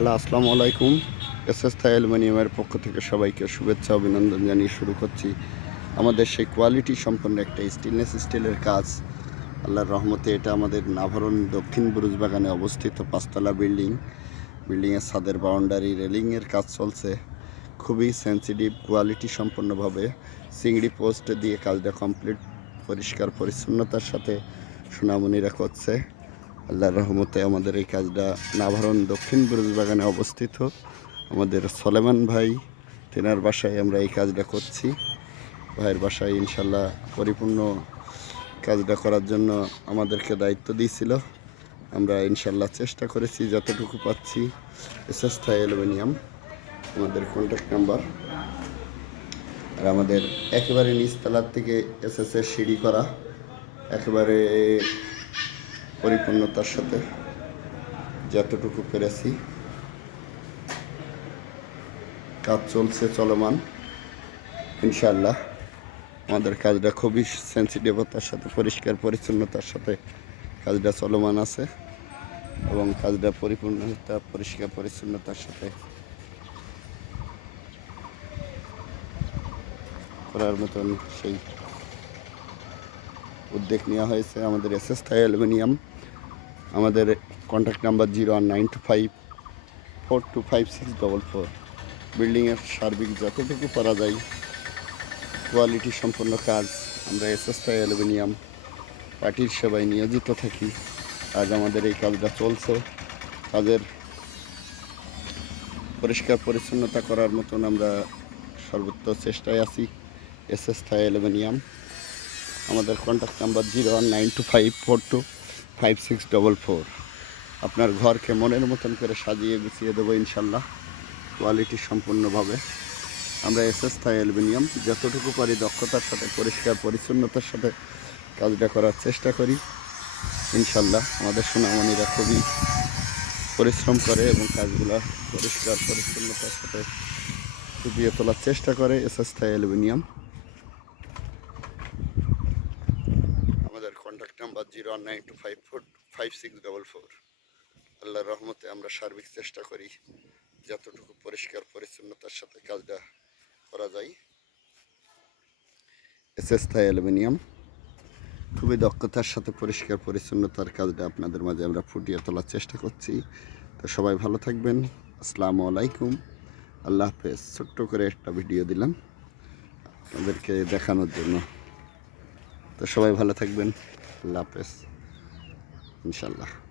Hello, আসসালামু আলাইকুম। S S থাই অ্যালুমিনিয়ামের পক্ষ থেকে সবাইকে শুভেচ্ছা, অভিনন্দন জানিয়ে শুরু করছি। আমাদের সেই কোয়ালিটি সম্পন্ন একটা স্টেনলেস স্টিলের কাজ। আল্লাহর রহমতে এটা আমাদের নাভরণ দক্ষিণ বুরুজ বাগানে অবস্থিত পাঁচতলা বিল্ডিং বিল্ডিংয়ের ছাদের বাউন্ডারি রেলিংয়ের কাজ চলছে। খুবই সেন্সিটিভ কোয়ালিটি সম্পন্নভাবে। চিংড়ি পোস্ট দিয়ে কাজটা কমপ্লিট পরিষ্কার, পরিচ্ছন্নতার সাথে সোনামণিরা করছে আল্লাহর রহমতে আমাদের এই কাজটা নাভারণ দক্ষিণ বাগানে অবস্থিত। আমাদের সলেমান ভাই, তেনার বাসায় আমরা এই কাজটা করছি। ভাইয়ের বাসায় ইনশাল্লাহ পরিপূর্ণ কাজটা করার জন্য আমাদেরকে দায়িত্ব দিয়েছিল। আমরা ইনশাল্লাহ চেষ্টা করেছি, যতটুকু পাচ্ছি। এসএস থাই অ্যালুমিনিয়াম, আমাদের কন্ট্যাক্ট নাম্বার আর আমাদের একেবারে নিচতলার থেকে এসএস এর সিঁড়ি করা, একেবারে পরিপূর্ণতার সাথে যতটুকু পেরেছি। কাজ চলছে চলমান ইনশাল্লাহ আমাদের কাজটা খুবই সেন্সিটিভতার সাথে, পরিষ্কার পরিচ্ছন্নতার সাথে কাজটা চলমান আছে এবং কাজটা পরিপূর্ণতা, পরিষ্কার পরিচ্ছন্নতার সাথে করার মতন সেই উদ্যোগ নেওয়া হয়েছে আমাদের এস এস থাই অ্যালুমিনিয়াম। আমাদের contact number zero one nine two five four two five six double four বিল্ডিংয়ের সার্বিক যতটুকু করা যায় কোয়ালিটি সম্পন্ন কাজ, আমরা এস এস থাই অ্যালুমিনিয়াম পার্টির সেবায় নিয়োজিত থাকি। আজ আমাদের এই কাজটা চলছে। কাজের পরিষ্কার পরিচ্ছন্নতা করার মতন আমরা সর্বোচ্চ চেষ্টায় আছি। এস এস থাই অ্যালুমিনিয়াম আমাদের contact number zero one nine two five four two five six double four আপনার ঘরকে মনের মতন করে সাজিয়ে গুছিয়ে দেবো ইনশাল্লাহ কোয়ালিটি সম্পূর্ণভাবে। আমরা এস এস থাই অ্যালুমিনিয়াম, যতটুকু পারি দক্ষতার সাথে, পরিষ্কার পরিচ্ছন্নতার সাথে কাজটা করার চেষ্টা করি। ইনশাল্লাহ আমাদের সোনামণিরা খুবই পরিশ্রম করে এবং কাজগুলো পরিষ্কার পরিচ্ছন্নতার সাথে ফুটিয়ে তোলার চেষ্টা করে এস এস থাই অ্যালুমিনিয়াম আমাদের contact number zero nine two five four five six double four আল্লাহর রহমতে আমরা সার্বিক চেষ্টা করি যতটুকু পরিষ্কার পরিচ্ছন্নতার সাথে কাজটা করা যায়। S S Thai aluminium. খুবই দক্ষতার সাথে পরিষ্কার পরিচ্ছন্নতার কাজটা আপনাদের মাঝে আমরা ফুটিয়ে তোলার চেষ্টা করছি। তো সবাই ভালো থাকবেন। আসসালামু আলাইকুম। আল্লাহ হাফেজ। ছোট্ট করে একটা ভিডিও দিলাম। আপনাদেরকে দেখানোর জন্য। তো সবাই ভালো থাকবেন। আল্লাহ হাফেজ। ইনশাল্লাহ